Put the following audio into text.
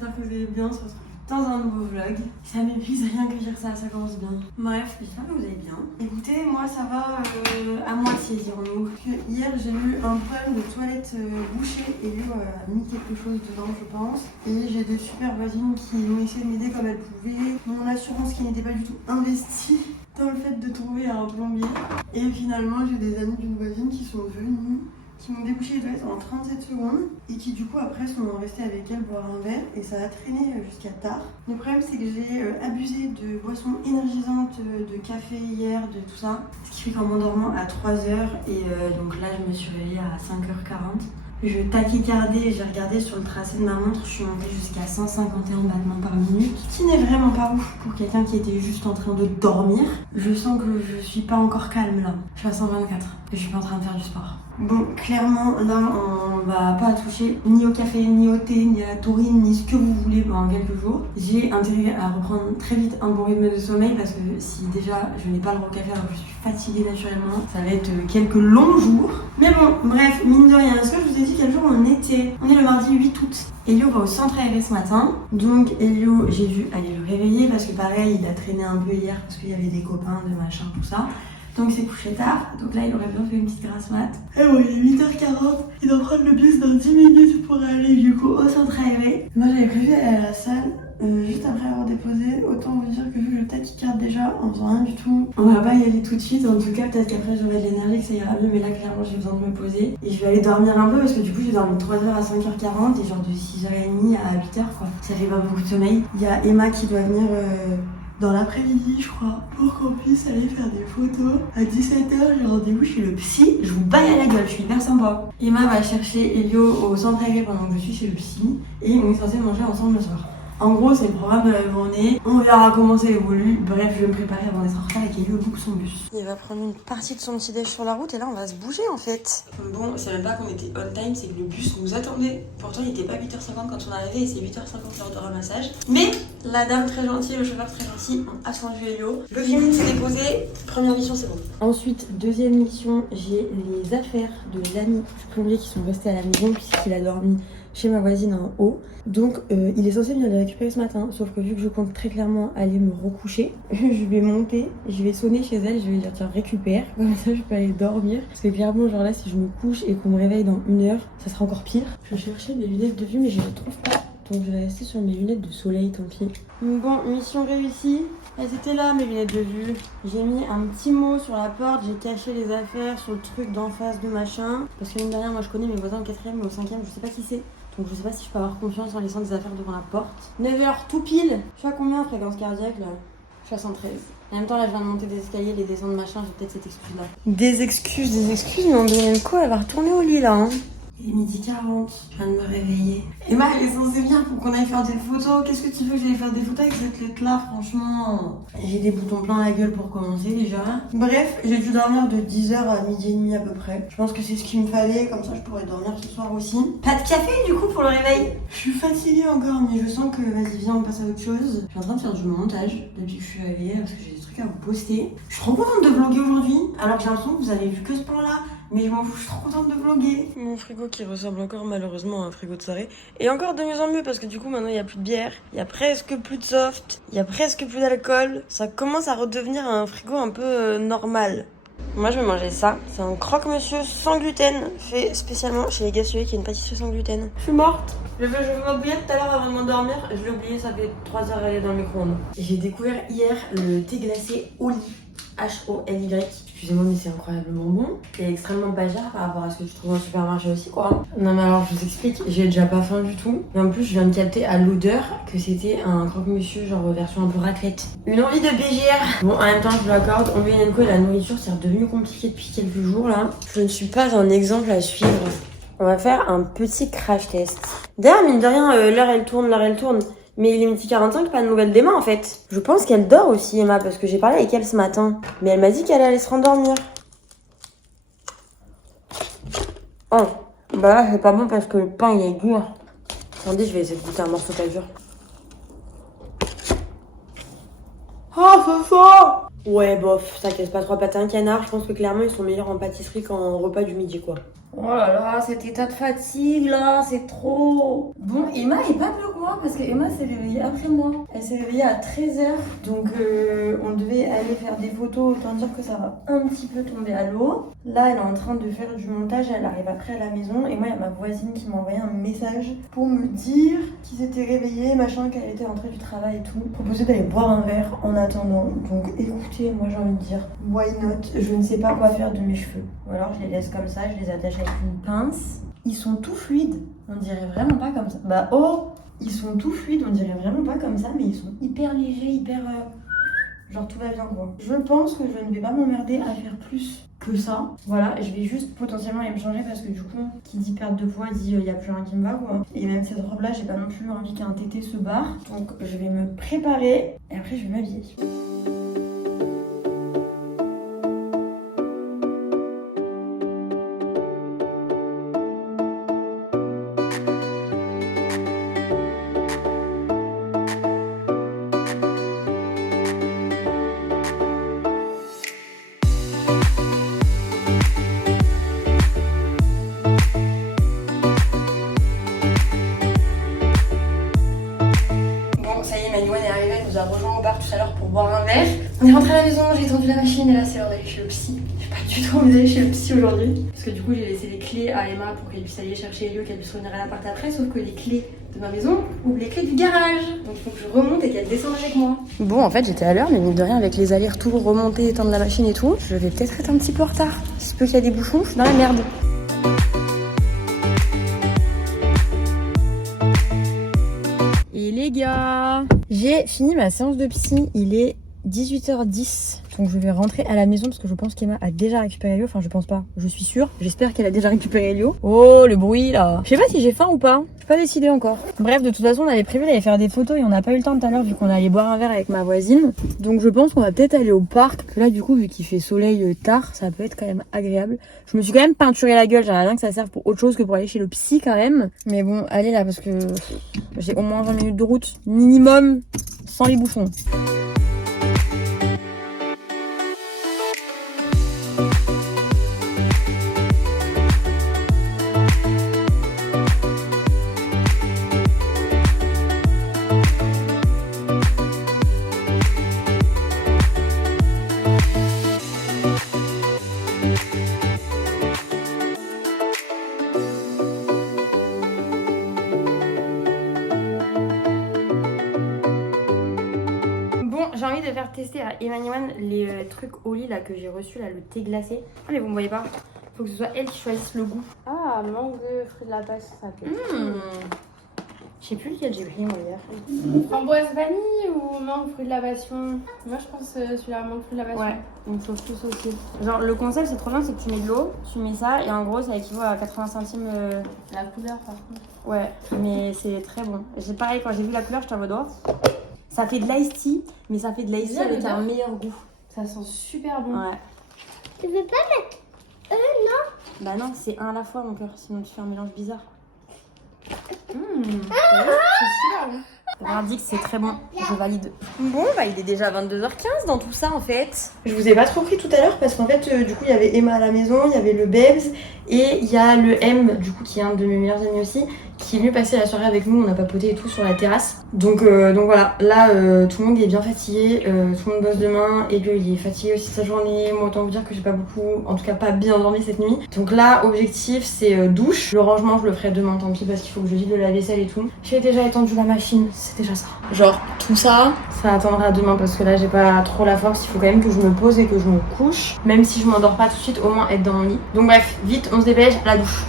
j'espère que vous allez bien. On se retrouve dans un nouveau vlog. Ça m'épuise rien que dire ça commence bien. Bref, j'espère que vous allez bien. Écoutez, moi ça va à moitié, dirons-nous. Hier j'ai eu un problème de toilette bouchée et Léo a mis quelque chose dedans, je pense. Et j'ai des super voisines qui ont essayé de m'aider comme elles pouvaient. Mon assurance qui n'était pas du tout investie dans le fait de trouver un plombier. Et finalement, j'ai des amis d'une voisine qui sont venus, qui m'ont débouché les toilettes en 37 secondes et qui du coup après sont restés avec elle boire un verre et ça a traîné jusqu'à tard. Le problème c'est que j'ai abusé de boissons énergisantes, de café hier, de tout ça. Ce qui fait qu'en m'endormant à 3h et donc là je me suis réveillée à 5h40. Je tachycardais, j'ai regardé sur le tracé de ma montre, je suis montée jusqu'à 151 battements par minute, ce qui n'est vraiment pas ouf pour quelqu'un qui était juste en train de dormir. Je sens que je suis pas encore calme là, je suis à 124 et je suis pas en train de faire du sport. Bon, clairement, là, on va pas toucher ni au café, ni au thé, ni à la taurine, ni ce que vous voulez pendant quelques jours. J'ai intérêt à reprendre très vite un bon rythme de sommeil parce que si déjà je n'ai pas le café alors que je suis fatiguée naturellement, ça va être quelques longs jours. Mais bon, bref, mine de rien, est-ce que je vous ai dit quel jour on était? On est le mardi 8 août. Elio va au centre aéré ce matin. Donc Elio, j'ai dû aller le réveiller parce que pareil, il a traîné un peu hier parce qu'il y avait des copains, de machin, tout ça. Donc il s'est couché tard, donc là il aurait bien fait une petite grasse mat. Et bon, il est 8h40, il doit prendre le bus dans 10 minutes pour aller du coup au centre aéré. Moi j'avais prévu d'aller à la salle juste après avoir déposé. Autant vous dire que vu que le tachycarde déjà en faisant rien du tout, on va pas y aller tout de suite. En tout cas peut-être qu'après j'aurai de l'énergie, que ça ira mieux, mais là clairement j'ai besoin de me poser. Et je vais aller dormir un peu parce que du coup j'ai dormi 3h à 5h40 et genre de 6h30 à 8h quoi. Ça fait pas beaucoup de sommeil. Il y a Emma qui doit venir... dans l'après-midi, je crois, pour qu'on puisse aller faire des photos. À 17h, j'ai rendez-vous chez le psy. Je vous baille à la gueule, je suis hyper sympa. Emma va chercher Elio au centre aéré pendant que je suis chez le psy. Et on est censé manger ensemble le soir. En gros, c'est le programme de la journée. On verra comment ça évolue. Bref, je vais me préparer avant d'être en retard et qu'Elio boucle son bus. Il va prendre une partie de son petit déj sur la route et là, on va se bouger en fait. Bon, c'est même pas qu'on était on time, c'est que le bus nous attendait. Pourtant, il était pas 8h50 quand on est arrivé et c'est 8h50 l'heure de ramassage. Mais la dame très gentille, le chauffeur très gentil ont attendu Elio. Le Vimine s'est déposé. Première mission, c'est bon. Ensuite, deuxième mission, j'ai les affaires de l'ami plombier qui sont restés à la maison puisqu'il a dormi chez ma voisine en haut. Donc il est censé venir les récupérer ce matin, sauf que vu que je compte très clairement aller me recoucher, je vais monter, je vais sonner chez elle, je vais lui dire tiens récupère, comme ça je peux aller dormir. Parce que clairement genre là si je me couche et qu'on me réveille dans 1 heure, ça sera encore pire. Je cherchais mes lunettes de vue mais je les trouve pas. Donc je vais rester sur mes lunettes de soleil, tant pis. Bon, mission réussie. Elles étaient là mes lunettes de vue. J'ai mis un petit mot sur la porte, j'ai caché les affaires sur le truc d'en face de machin. Parce que mine de rien, moi je connais mes voisins au 4ème et au 5ème, je sais pas qui c'est. Donc je sais pas si je peux avoir confiance en laissant des affaires devant la porte. 9h tout pile. Je suis à combien en fréquence cardiaque là? Je suis à 113. En même temps là je viens de monter des escaliers, les descendre machin, j'ai peut-être cette excuse là. Des excuses, mais on devient quoi? Elle va retourner au lit là hein. Il est 12h40, je viens de me réveiller. Emma, elle est censée venir pour qu'on aille faire des photos. Qu'est-ce que tu veux que j'aille faire des photos avec cette lettre-là, franchement? J'ai des boutons plein la gueule pour commencer déjà. Bref, j'ai dû dormir de 10h à 12h30 à peu près. Je pense que c'est ce qu'il me fallait, comme ça je pourrais dormir ce soir aussi. Pas de café du coup pour le réveil? Je suis fatiguée encore, mais je sens que vas-y viens on passe à autre chose. Je suis en train de faire du montage depuis que je suis arrivée parce que j'ai des trucs à vous poster. Je suis trop contente de vlogger aujourd'hui, alors que j'ai l'impression que vous avez vu que ce plan-là. Mais je m'en fous, je suis trop contente de vlogger. Mon frigo qui ressemble encore malheureusement à un frigo de soirée. Et encore de mieux en mieux parce que du coup maintenant il n'y a plus de bière, il y a presque plus de soft, il y a presque plus d'alcool. Ça commence à redevenir un frigo un peu normal. Moi je vais manger ça. C'est un croque-monsieur sans gluten, fait spécialement chez les Gassier qui est une pâtisserie sans gluten. Je suis morte. Je vais m'oublier tout à l'heure avant de m'endormir. Je l'ai oublié, ça fait 3 heures elle est dans le micro-ondes. J'ai découvert hier le thé glacé Oli. H-O-L-Y. Excusez-moi mais c'est incroyablement bon. C'est extrêmement pas cher par rapport à ce que je trouve en supermarché aussi quoi. Non mais alors je vous explique, j'ai déjà pas faim du tout. Et en plus je viens de capter à l'odeur que c'était un croque-monsieur genre version un peu raclette. Une envie de BGR. Bon en même temps je vous l'accorde, on et la nourriture c'est redevenu compliqué depuis quelques jours là. Je ne suis pas un exemple à suivre. On va faire un petit crash test. D'ailleurs mine de rien l'heure elle tourne. Mais il est 12h45, pas de nouvelles d'Emma en fait. Je pense qu'elle dort aussi Emma parce que j'ai parlé avec elle ce matin. Mais elle m'a dit qu'elle allait se rendormir. Oh, bah là c'est pas bon parce que le pain il est dur. Attendez, je vais essayer de goûter un morceau pas dur. Oh, c'est ça! Ouais, bof, ça casse pas 3 pattes à un canard. Je pense que clairement ils sont meilleurs en pâtisserie qu'en repas du midi quoi. Oh là là, cet état de fatigue là, c'est trop. Bon, Emma est pas plus que moi parce que Emma s'est réveillée après moi. Elle s'est réveillée à 13h. Donc on devait aller faire des photos. Autant dire que ça va un petit peu tomber à l'eau. Là elle est en train de faire du montage. Elle arrive après à la maison. Et moi il y a ma voisine qui m'a envoyé un message pour me dire qu'ils étaient réveillés, machin, qu'elle était rentrée du travail et tout. Proposé d'aller boire un verre en attendant. Donc écoutez, moi j'ai envie de dire why not. Je ne sais pas quoi faire de mes cheveux. Ou alors je les laisse comme ça, je les attache avec une pince. Ils sont tout fluides, on dirait vraiment pas comme ça. Bah oh, ils sont tout fluides, on dirait vraiment pas comme ça, mais ils sont hyper légers, hyper... genre tout va bien quoi. Je pense que je ne vais pas m'emmerder à faire plus que ça. Voilà, je vais juste potentiellement aller me changer parce que du coup, qui dit perte de poids dit y a plus rien qui me va quoi. Et même cette robe là, j'ai pas non plus envie qu'un tété se barre. Donc je vais me préparer et après je vais m'habiller. A rejoint au bar tout à l'heure pour boire un verre. On est rentré à la maison, j'ai étendu la machine et là c'est l'heure d'aller chez le psy. J'ai pas du tout envie d'aller chez le psy aujourd'hui. Parce que du coup j'ai laissé les clés à Emma pour qu'elle puisse aller chercher Elio, qu'elle puisse revenir à l'appart après. Sauf que les clés de ma maison ouvrent les clés du garage. Donc il faut que je remonte et qu'elle descende avec moi. Bon en fait j'étais à l'heure mais mine de rien avec les allers-retours, remonter, étendre la machine et tout, je vais peut-être être un petit peu en retard. Il se peut qu'il y a des bouchons, je suis dans la merde. Et les gars, j'ai fini ma séance de psy, il est 18h10. Donc je vais rentrer à la maison parce que je pense qu'Emma a déjà récupéré Elio. Enfin je pense pas, je suis sûre. J'espère qu'elle a déjà récupéré Elio. Oh le bruit là. Je sais pas si j'ai faim ou pas. Je suis pas décidée encore. Bref de toute façon on avait prévu d'aller faire des photos et on n'a pas eu le temps tout à l'heure vu qu'on allait boire un verre avec ma voisine. Donc je pense qu'on va peut-être aller au parc. Parce que là du coup vu qu'il fait soleil tard, ça peut être quand même agréable. Je me suis quand même peinturé la gueule. J'aimerais bien que ça serve pour autre chose que pour aller chez le psy quand même. Mais bon allez là parce que j'ai au moins 20 minutes de route minimum sans les bouchons. J'ai envie de faire tester à Emmanuel les trucs au lit là que j'ai reçu là, le thé glacé. Ah mais vous me voyez pas. Faut que ce soit elle qui choisisse le goût. Ah mangue, fruit de la passe, ça fait. Je sais plus lequel j'ai pris moi hier. Framboise vanille ou mangue fruit de la passion? Moi je pense celui-là mangue fruit de la passion. Ouais, il me chauffe tous aussi. Genre le concept c'est trop bien, c'est que tu mets de l'eau, tu mets ça et en gros ça équivaut à 80 centimes. La couleur par contre. Ouais, mais c'est très bon. J'ai pareil quand j'ai vu la couleur, j'étais en mode oh. Ça fait de l'ice tea, mais ça fait de l'ice tea avec un meilleur goût. Ça sent super bon. Ouais. Tu veux pas mettre non? Bah non, c'est un à la fois mon cœur, sinon tu fais un mélange bizarre. C'est super bon. Verdict, c'est très bon, je valide. Bon, bah il est déjà 22h15 dans tout ça en fait. Je vous ai pas trop pris tout à l'heure parce qu'en fait, du coup, il y avait Emma à la maison, il y avait le Bebs et il y a le M, du coup, qui est un de mes meilleurs amis aussi, qui est venu passer la soirée avec nous. On a papoté et tout sur la terrasse. Donc voilà, là, tout le monde est bien fatigué, tout le monde bosse demain et lui, il est fatigué aussi de sa journée. Moi, autant vous dire que j'ai pas beaucoup, en tout cas pas bien dormi cette nuit. Donc là, objectif, c'est douche. Le rangement, je le ferai demain, tant pis, parce qu'il faut que je vide la vaisselle et tout. J'ai déjà étendu la machine, c'est déjà ça. Genre, tout ça, ça attendra demain parce que là, j'ai pas trop la force. Il faut quand même que je me pose et que je me couche. Même si je m'endors pas tout de suite, au moins être dans mon lit. Donc bref, vite, on se dépêche, la douche.